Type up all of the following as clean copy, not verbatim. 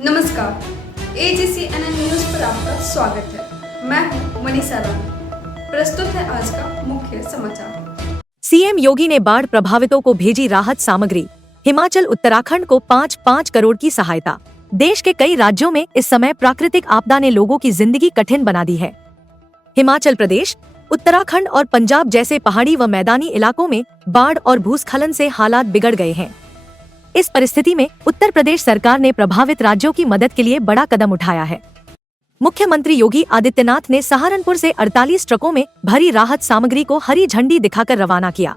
नमस्कार, AGCNN news पर आपका स्वागत है। मैं हूं मनीषा रानी। प्रस्तुत है आज का मुख्य समाचार। सीएम योगी ने बाढ़ प्रभावितों को भेजी राहत सामग्री। हिमाचल उत्तराखंड को 5-5 करोड़ की सहायता। देश के कई राज्यों में इस समय प्राकृतिक आपदा ने लोगों की जिंदगी कठिन बना दी है। हिमाचल प्रदेश, उत्तराखंड और पंजाब जैसे पहाड़ी व मैदानी इलाकों में बाढ़ और भूस्खलन से हालात बिगड़ गए हैं। इस परिस्थिति में उत्तर प्रदेश सरकार ने प्रभावित राज्यों की मदद के लिए बड़ा कदम उठाया है। मुख्यमंत्री योगी आदित्यनाथ ने सहारनपुर से 48 ट्रकों में भरी राहत सामग्री को हरी झंडी दिखाकर रवाना किया।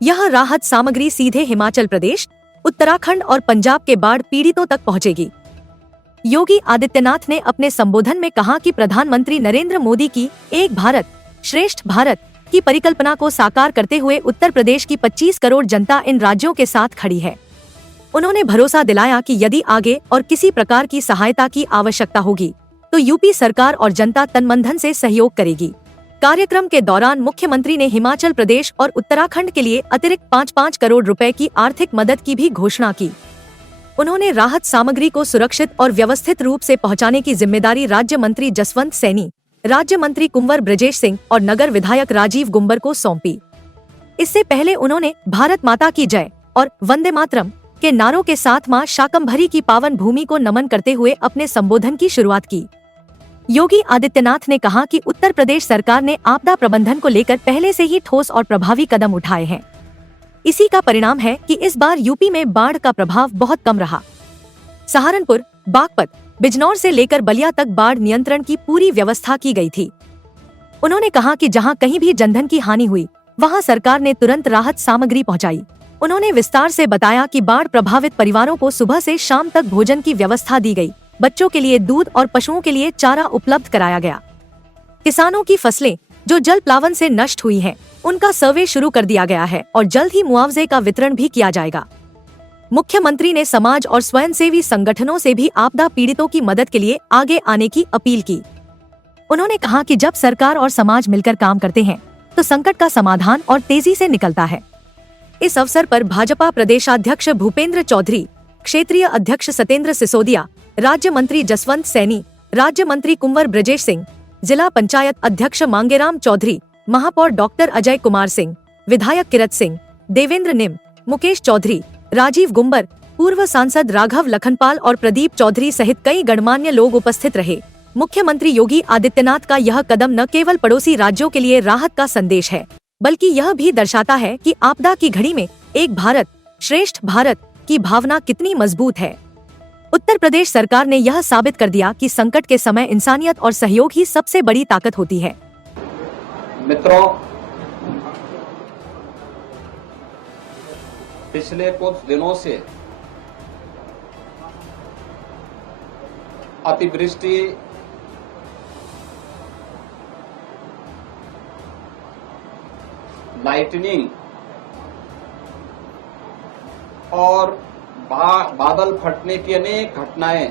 यह राहत सामग्री सीधे हिमाचल प्रदेश, उत्तराखंड और पंजाब के बाढ़ पीड़ितों तक पहुंचेगी। योगी आदित्यनाथ ने अपने संबोधन में कहा कि प्रधानमंत्री नरेंद्र मोदी की एक भारत श्रेष्ठ भारत की परिकल्पना को साकार करते हुए उत्तर प्रदेश की 25 करोड़ जनता इन राज्यों के साथ खड़ी है। उन्होंने भरोसा दिलाया कि यदि आगे और किसी प्रकार की सहायता की आवश्यकता होगी तो यूपी सरकार और जनता तनमन से सहयोग करेगी। कार्यक्रम के दौरान मुख्यमंत्री ने हिमाचल प्रदेश और उत्तराखंड के लिए अतिरिक्त 5-5 करोड़ रुपए की आर्थिक मदद की भी घोषणा की। उन्होंने राहत सामग्री को सुरक्षित और व्यवस्थित रूप से पहुंचाने की जिम्मेदारी राज्य मंत्री जसवंत सैनी, राज्य मंत्री कुंवर ब्रजेश सिंह और नगर विधायक राजीव गुंबर को सौंपी। इससे पहले उन्होंने भारत माता की जय और वंदे मातरम के नारों के साथ मां शाकंभरी की पावन भूमि को नमन करते हुए अपने संबोधन की शुरुआत की। योगी आदित्यनाथ ने कहा कि उत्तर प्रदेश सरकार ने आपदा प्रबंधन को लेकर पहले से ही ठोस और प्रभावी कदम उठाए हैं। इसी का परिणाम है कि इस बार यूपी में बाढ़ का प्रभाव बहुत कम रहा। सहारनपुर, बागपत, बिजनौर से लेकर बलिया तक बाढ़ नियंत्रण की पूरी व्यवस्था की गई थी। उन्होंने कहा कि जहां कहीं भी जनधन की हानि हुई वहां सरकार ने तुरंत राहत सामग्री पहुंचाई। उन्होंने विस्तार से बताया कि बाढ़ प्रभावित परिवारों को सुबह से शाम तक भोजन की व्यवस्था दी गई, बच्चों के लिए दूध और पशुओं के लिए चारा उपलब्ध कराया गया। किसानों की फसलें जो जल प्लावन से नष्ट हुई हैं, उनका सर्वे शुरू कर दिया गया है और जल्द ही मुआवजे का वितरण भी किया जाएगा। मुख्यमंत्री ने समाज और स्वयंसेवी संगठनों से भी आपदा पीड़ितों की मदद के लिए आगे आने की अपील की। उन्होंने कहा कि जब सरकार और समाज मिलकर काम करते हैं तो संकट का समाधान और तेजी से निकलता है। इस अवसर पर भाजपा प्रदेशाध्यक्ष भूपेंद्र चौधरी, क्षेत्रीय अध्यक्ष सतेंद्र सिसोदिया, राज्य मंत्री जसवंत सैनी, राज्य मंत्री कुंवर ब्रजेश सिंह, जिला पंचायत अध्यक्ष मांगेराम चौधरी, महापौर डॉक्टर अजय कुमार सिंह, विधायक किरत सिंह, देवेंद्र निम, मुकेश चौधरी, राजीव गुंबर, पूर्व सांसद राघव लखनपाल और प्रदीप चौधरी सहित कई गणमान्य लोग उपस्थित रहे। मुख्यमंत्री योगी आदित्यनाथ का यह कदम न केवल पड़ोसी राज्यों के लिए राहत का संदेश है, बल्कि यह भी दर्शाता है कि आपदा की घड़ी में एक भारत श्रेष्ठ भारत की भावना कितनी मजबूत है। उत्तर प्रदेश सरकार ने यह साबित कर दिया कि संकट के समय इंसानियत और सहयोग ही सबसे बड़ी ताकत होती है। मित्रों, पिछले कुछ दिनों से अतिवृष्टि, लाइटनिंग और बादल फटने की अनेक घटनाएं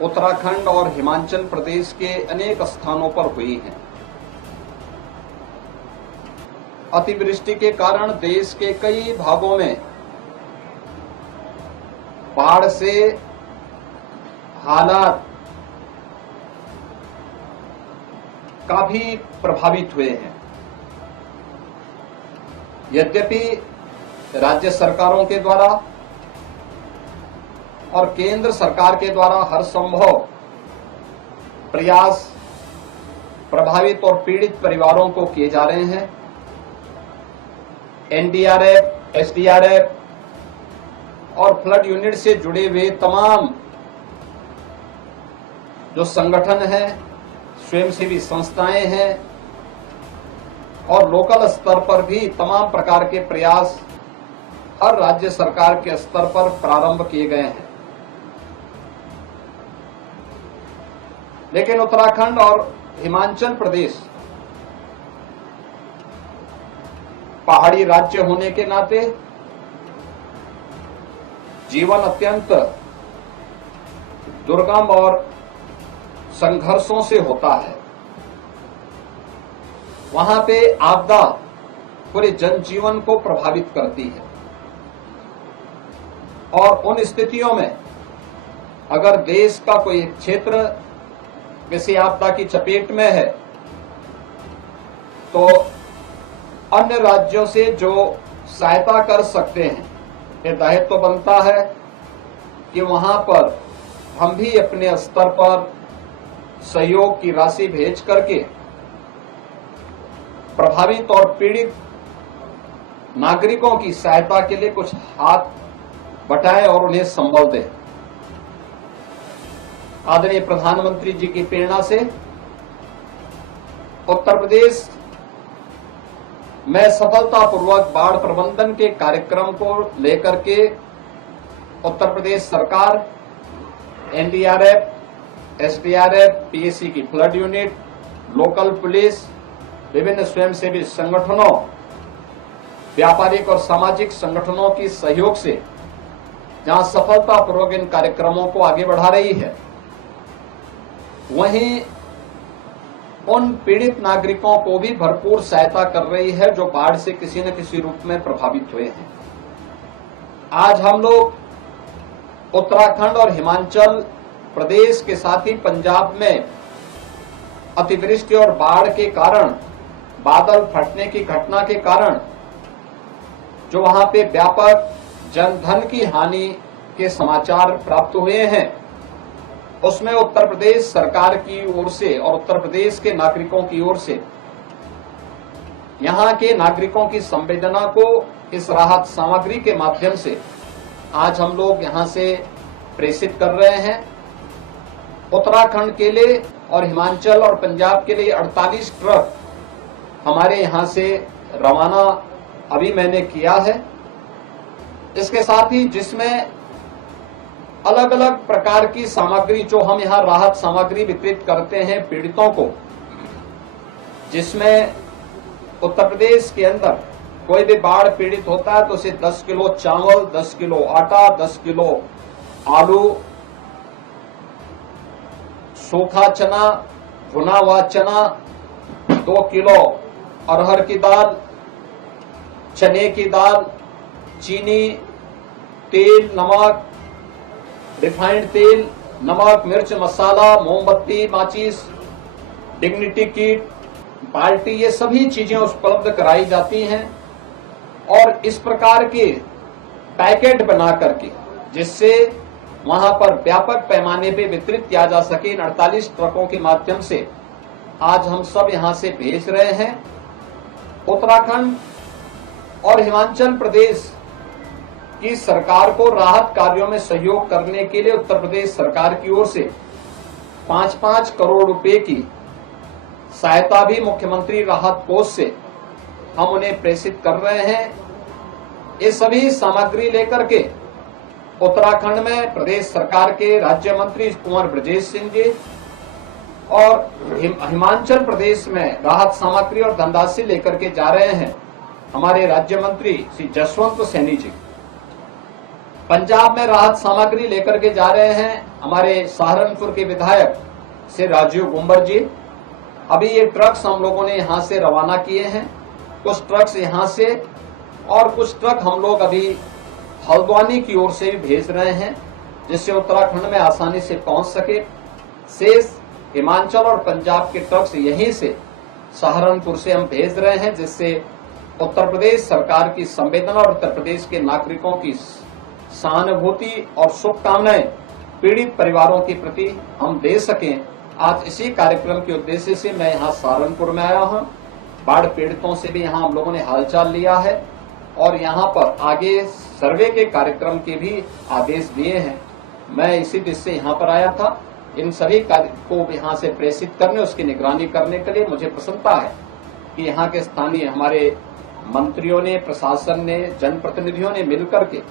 उत्तराखंड और हिमाचल प्रदेश के अनेक स्थानों पर हुई हैं। अतिवृष्टि के कारण देश के कई भागों में बाढ़ से हालात काफी प्रभावित हुए हैं। यद्यपि राज्य सरकारों के द्वारा और केंद्र सरकार के द्वारा हर संभव प्रयास प्रभावित और पीड़ित परिवारों को किए जा रहे हैं। एनडीआरएफ, एसडीआरएफ और फ्लड यूनिट से जुड़े हुए तमाम जो संगठन हैं, स्वयंसेवी संस्थाएं हैं और लोकल स्तर पर भी तमाम प्रकार के प्रयास हर राज्य सरकार के स्तर पर प्रारंभ किए गए हैं। लेकिन उत्तराखंड और हिमाचल प्रदेश पहाड़ी राज्य होने के नाते जीवन अत्यंत दुर्गम और संघर्षों से होता है। वहां पे आपदा पूरे जनजीवन को प्रभावित करती है। और उन स्थितियों में अगर देश का कोई क्षेत्र किसी आपदा की चपेट में है तो अन्य राज्यों से जो सहायता कर सकते हैं, ये दायित्व तो बनता है कि वहां पर हम भी अपने स्तर पर सहयोग की राशि भेज करके प्रभावित और पीड़ित नागरिकों की सहायता के लिए कुछ हाथ बटाएं और उन्हें संबल दें। आदरणीय प्रधानमंत्री जी की प्रेरणा से उत्तर प्रदेश में सफलतापूर्वक बाढ़ प्रबंधन के कार्यक्रम को लेकर के उत्तर प्रदेश सरकार, एनडीआरएफ, एसडीआरएफ, पीएसी की फ्लड यूनिट, लोकल पुलिस, विभिन्न स्वयंसेवी संगठनों, व्यापारिक और सामाजिक संगठनों की सहयोग से जहां सफलतापूर्वक इन कार्यक्रमों को आगे बढ़ा रही है, वहीं उन पीड़ित नागरिकों को भी भरपूर सहायता कर रही है जो बाढ़ से किसी न किसी रूप में प्रभावित हुए हैं। आज हम लोग उत्तराखंड और हिमाचल प्रदेश के साथ ही पंजाब में अतिवृष्टि और बाढ़ के कारण, बादल फटने की घटना के कारण जो वहां पे व्यापक जनधन की हानि के समाचार प्राप्त हुए हैं, उसमें उत्तर प्रदेश सरकार की ओर से और उत्तर प्रदेश के नागरिकों की ओर से यहां के नागरिकों की संवेदना को इस राहत सामग्री के माध्यम से आज हम लोग यहां से प्रेषित कर रहे हैं। उत्तराखंड के लिए और हिमाचल और पंजाब के लिए 48 ट्रक हमारे यहां से रवाना अभी मैंने किया है। इसके साथ ही जिसमें अलग अलग प्रकार की सामग्री जो हम यहां राहत सामग्री वितरित करते हैं पीड़ितों को, जिसमें उत्तर प्रदेश के अंदर कोई भी बाढ़ पीड़ित होता है तो उसे 10 किलो चावल, 10 किलो आटा, 10 किलो आलू, सूखा चना, भुना हुआ चना, 2 किलो अरहर की दाल, चने की दाल, चीनी, तेल, नमक, रिफाइंड तेल, नमक, मिर्च, मसाला, मोमबत्ती, माचिस, डिग्निटी किट, बाल्टी, ये सभी चीजें उपलब्ध कराई जाती हैं और इस प्रकार के पैकेट बना करके जिससे वहां पर व्यापक पैमाने पे वितरित किया जा सके, इन 48 ट्रकों के माध्यम से आज हम सब यहां से भेज रहे हैं। उत्तराखंड और हिमाचल प्रदेश की सरकार को राहत कार्यों में सहयोग करने के लिए उत्तर प्रदेश सरकार की ओर से 5-5 करोड़ रुपए की सहायता भी मुख्यमंत्री राहत कोष से हम उन्हें प्रेषित कर रहे हैं। ये सभी सामग्री लेकर के उत्तराखंड में प्रदेश सरकार के राज्य मंत्री कुंवर ब्रजेश सिंह जी और हिमाचल प्रदेश में राहत सामग्री और धनराशि लेकर के जा रहे हैं हमारे राज्य मंत्री श्री जसवंत सैनी जी। पंजाब में राहत सामग्री लेकर के जा रहे हैं हमारे सहारनपुर के विधायक श्री राजीव गुंबर जी। अभी ये ट्रक्स हम लोगों ने यहां से रवाना किए हैं, कुछ ट्रक्स यहां से और कुछ ट्रक हम लोग अभी हल्द्वानी की ओर से भी भेज रहे हैं जिससे उत्तराखंड में आसानी से पहुंच सके। शेष हिमाचल और पंजाब के ट्रक्स यहीं से सहारनपुर से हम भेज रहे हैं जिससे उत्तर प्रदेश सरकार की संवेदना और उत्तर प्रदेश के नागरिकों की सहानुभूति और शुभकामनाएं पीड़ित परिवारों के प्रति हम दे सकें। आज इसी कार्यक्रम के उद्देश्य से मैं यहाँ सहारनपुर में आया हूँ। बाढ़ पीड़ितों से भी यहाँ हम लोगों ने हालचाल लिया है और यहाँ पर आगे सर्वे के कार्यक्रम के भी आदेश दिए हैं। मैं इसी दृष्टि से यहाँ पर आया था। इन सभी कार्य को यहाँ से प्रेषित करने, उसकी निगरानी करने के लिए मुझे प्रसन्नता है कि यहाँ के स्थानीय हमारे मंत्रियों ने, प्रशासन ने, जनप्रतिनिधियों ने मिलकर के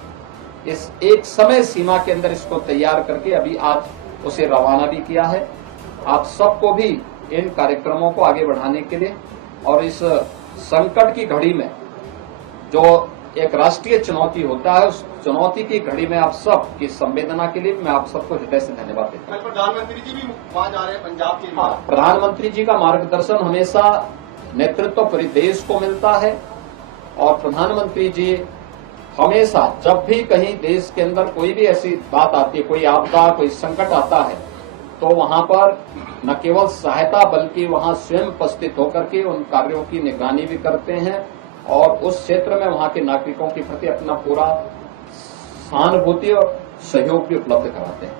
इस एक समय सीमा के अंदर इसको तैयार करके अभी आज उसे रवाना भी किया है। आप सबको भी इन कार्यक्रमों को आगे बढ़ाने के लिए और इस संकट की घड़ी में जो एक राष्ट्रीय चुनौती होता है, उस चुनौती की घड़ी में आप सब की संवेदना के लिए मैं आप सबको हृदय से धन्यवाद देता हूँ। प्रधानमंत्री जी भी वहां जा रहे हैं पंजाब के लिए। हाँ, प्रधानमंत्री जी का मार्गदर्शन हमेशा नेतृत्व पूरे देश को मिलता है और प्रधानमंत्री जी हमेशा जब भी कहीं देश के अंदर कोई भी ऐसी बात आती है, कोई आपदा, कोई संकट आता है, तो वहां पर न केवल सहायता बल्कि वहां स्वयं उपस्थित होकर के उन कार्यों की निगरानी भी करते हैं और उस क्षेत्र में वहां के नागरिकों के प्रति अपना पूरा सहानुभूति और सहयोग भी उपलब्ध कराते हैं।